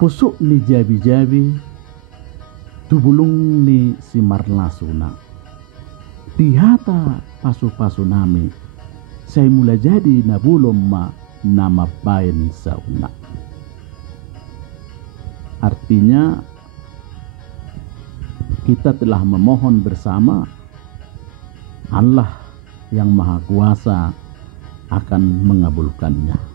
pusuk ni jabi-jabi, tubulung ni simar lasuna. Tihata pasu-pasu nami, saya mula jadi nabulom ma nama bain sauna. Artinya kita telah memohon bersama, Allah yang Maha Kuasa akan mengabulkannya.